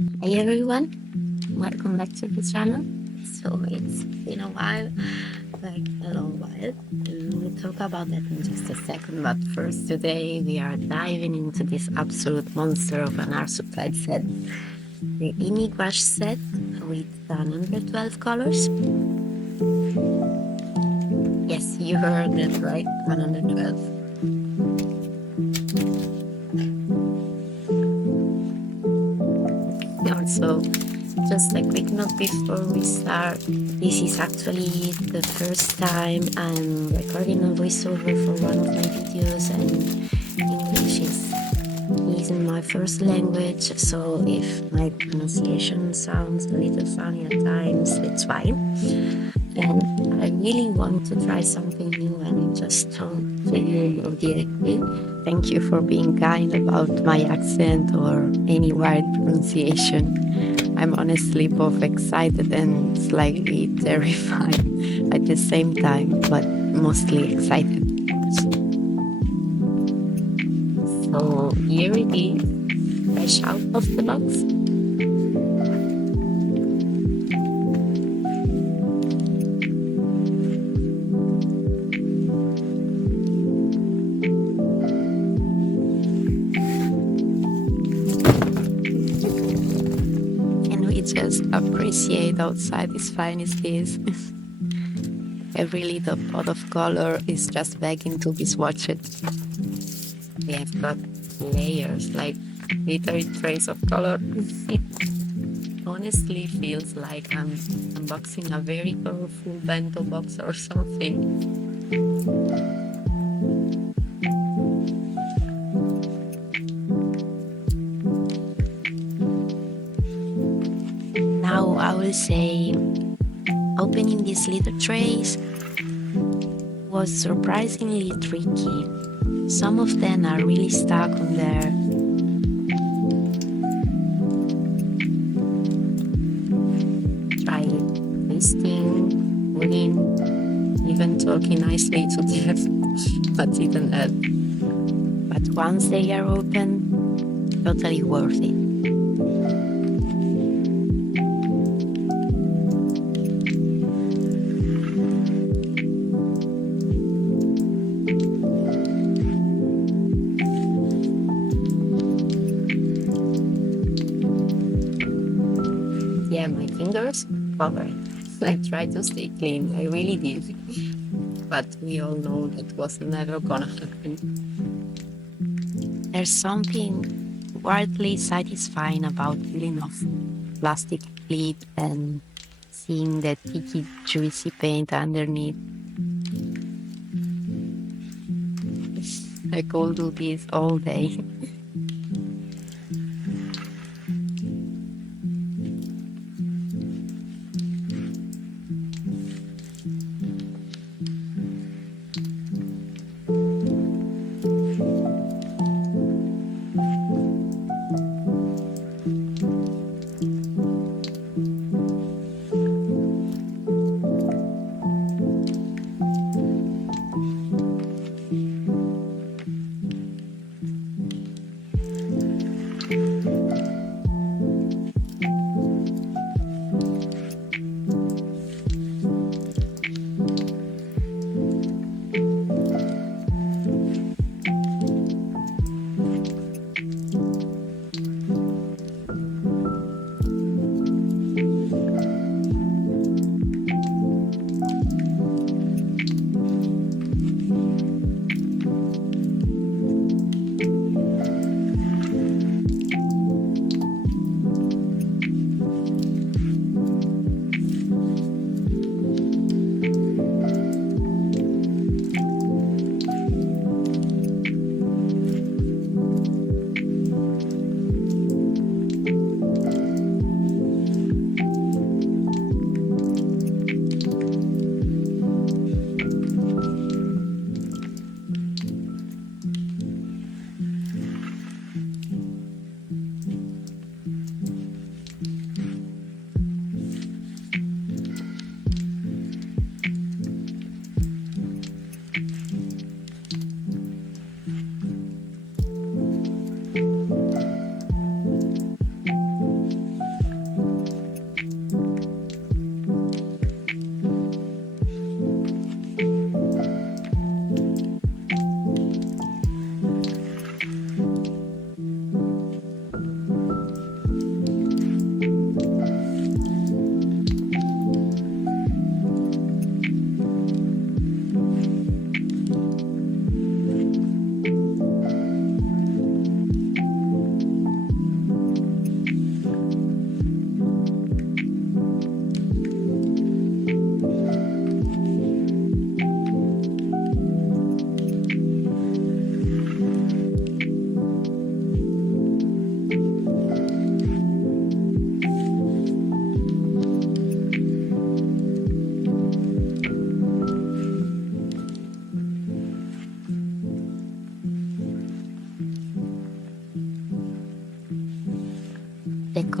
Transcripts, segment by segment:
Hey everyone, welcome back to the channel. So it's been a while, like a long while, and we'll talk about that in just a second. But first, today we are diving into this absolute monster of an art supply set, the HIMI Gouache set with 112 colors. Yes, you heard that right, 112. Also, just a quick note before we start. This is actually the first time I'm recording a voiceover for one of my videos, and English isn't my first language, so if my pronunciation sounds a little funny at times, it's fine. And I really want to try something new, and I just don't feel directly. Thank you for being kind about my accent or any weird pronunciation. I'm honestly both excited and slightly terrified at the same time, but mostly excited. So here it is, fresh out of the box. Can we just appreciate how satisfying is this? Every little pot of color is just begging to be swatched. We have got layers, like glittery trays of color. It honestly feels like I'm unboxing a very powerful bento box or something. Now I will say opening these little trays was surprisingly tricky. Some of them are really stuck on there. Try twisting, pulling, even talking nicely to them, but didn't help. But once they are open, totally worth it. Yeah, my fingers covered. I tried to stay clean, I really did. But we all know that was never gonna happen. There's something wildly satisfying about peeling off plastic lid and seeing that Kiki juicy paint underneath. I could do this all day.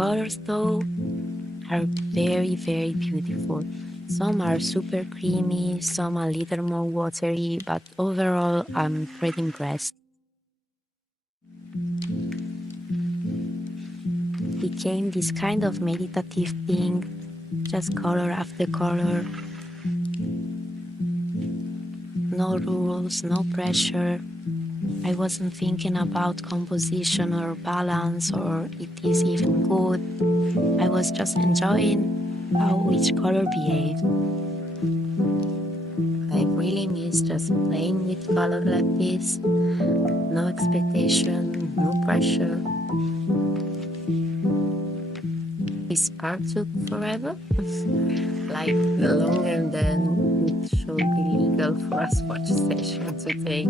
colors, though, are very, very beautiful. Some are super creamy, some a little more watery, but overall, I'm pretty impressed. Became this kind of meditative thing, just color after color, no rules, no pressure. I wasn't thinking about composition or balance or it is even good. I was just enjoying how each color behaved. I really miss just playing with color like this. No expectation, no pressure. This part took forever, like longer than it should be legal for a swatch session to take.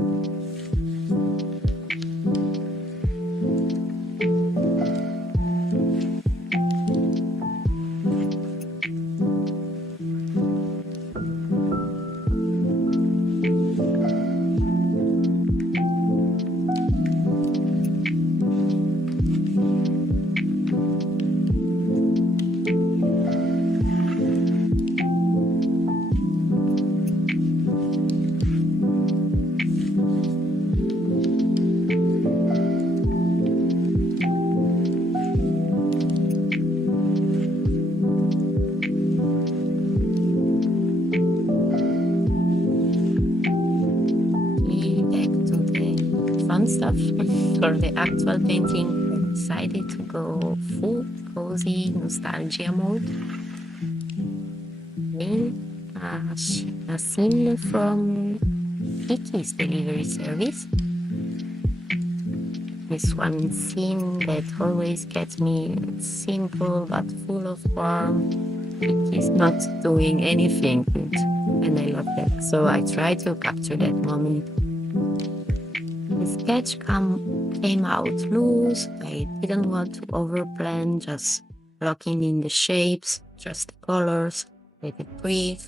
Back to the fun stuff. For the actual painting, I decided to go full cozy nostalgia mode. Then a scene from Kiki's delivery service. This one scene that always gets me simple but full of warmth. Kiki's not doing anything good, and I love that. So I try to capture that moment. The sketch came out loose. I didn't want to overplan, just locking in the shapes, just the colors, let it breathe.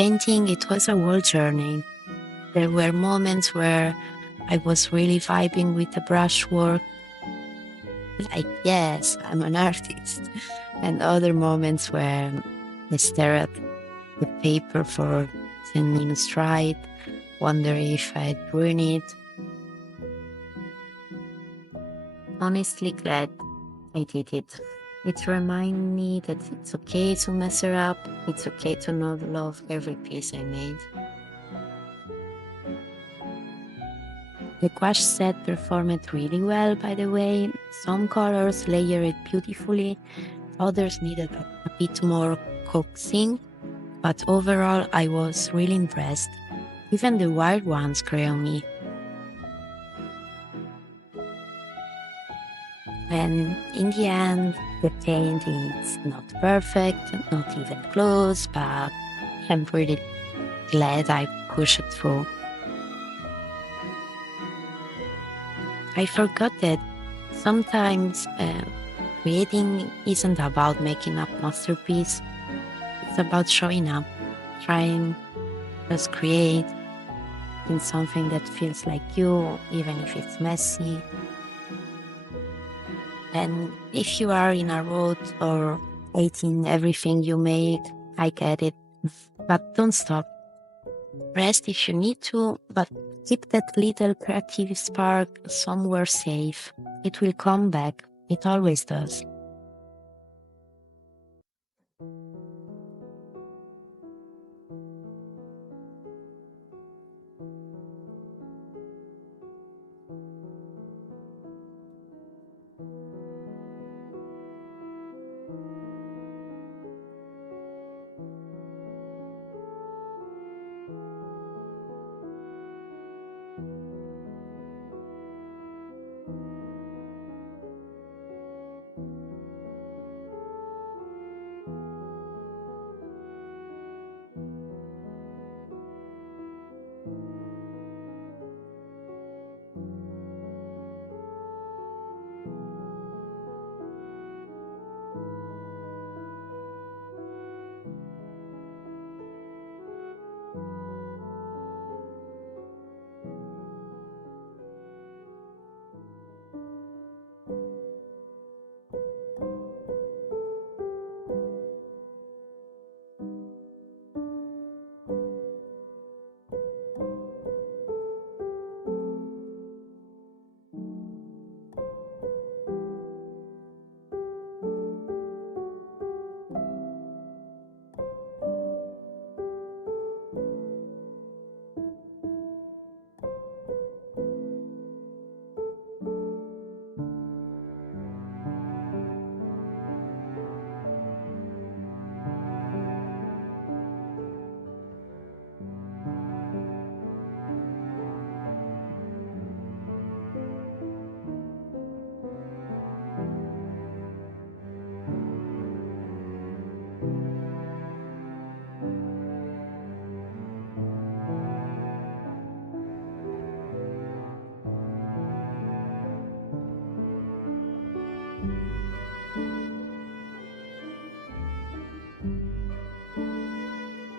painting, it was a whole journey. There were moments where I was really vibing with the brushwork, like, yes, I'm an artist. And other moments where I stare at the paper for 10 minutes straight, wonder if I'd ruin it. Honestly glad I did it. It reminded me that it's okay to mess it up. It's okay to not love every piece I made. The gouache set performed really well, by the way. Some colors layered beautifully, others needed a bit more coaxing, but overall I was really impressed. Even the wild ones grew on me. And in the end, the paint is not perfect, not even close, but I'm really glad I pushed it through. I forgot that sometimes creating isn't about making a masterpiece. It's about showing up, trying, just create in something that feels like you, even if it's messy. And if you are in a rut or hating everything you make, I get it. But don't stop. Rest if you need to, but keep that little creative spark somewhere safe. It will come back. It always does.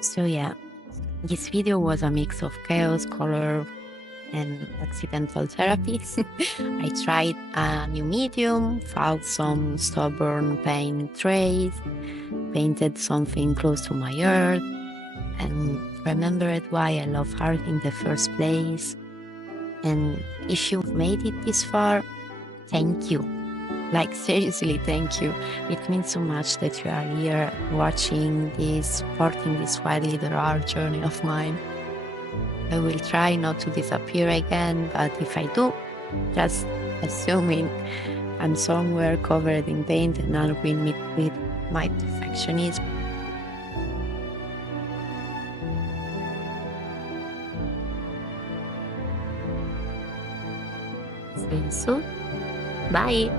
So yeah, this video was a mix of chaos, color, and accidental therapy. I tried a new medium, found some stubborn paint trace, painted something close to my earth, and remembered why I love art in the first place. And if you've made it this far, thank you. Like, seriously, thank you. It means so much that you are here watching this, supporting this wild little art journey of mine. I will try not to disappear again, but if I do, just assuming I'm somewhere covered in paint and arguing with my perfectionism. See you soon. Bye.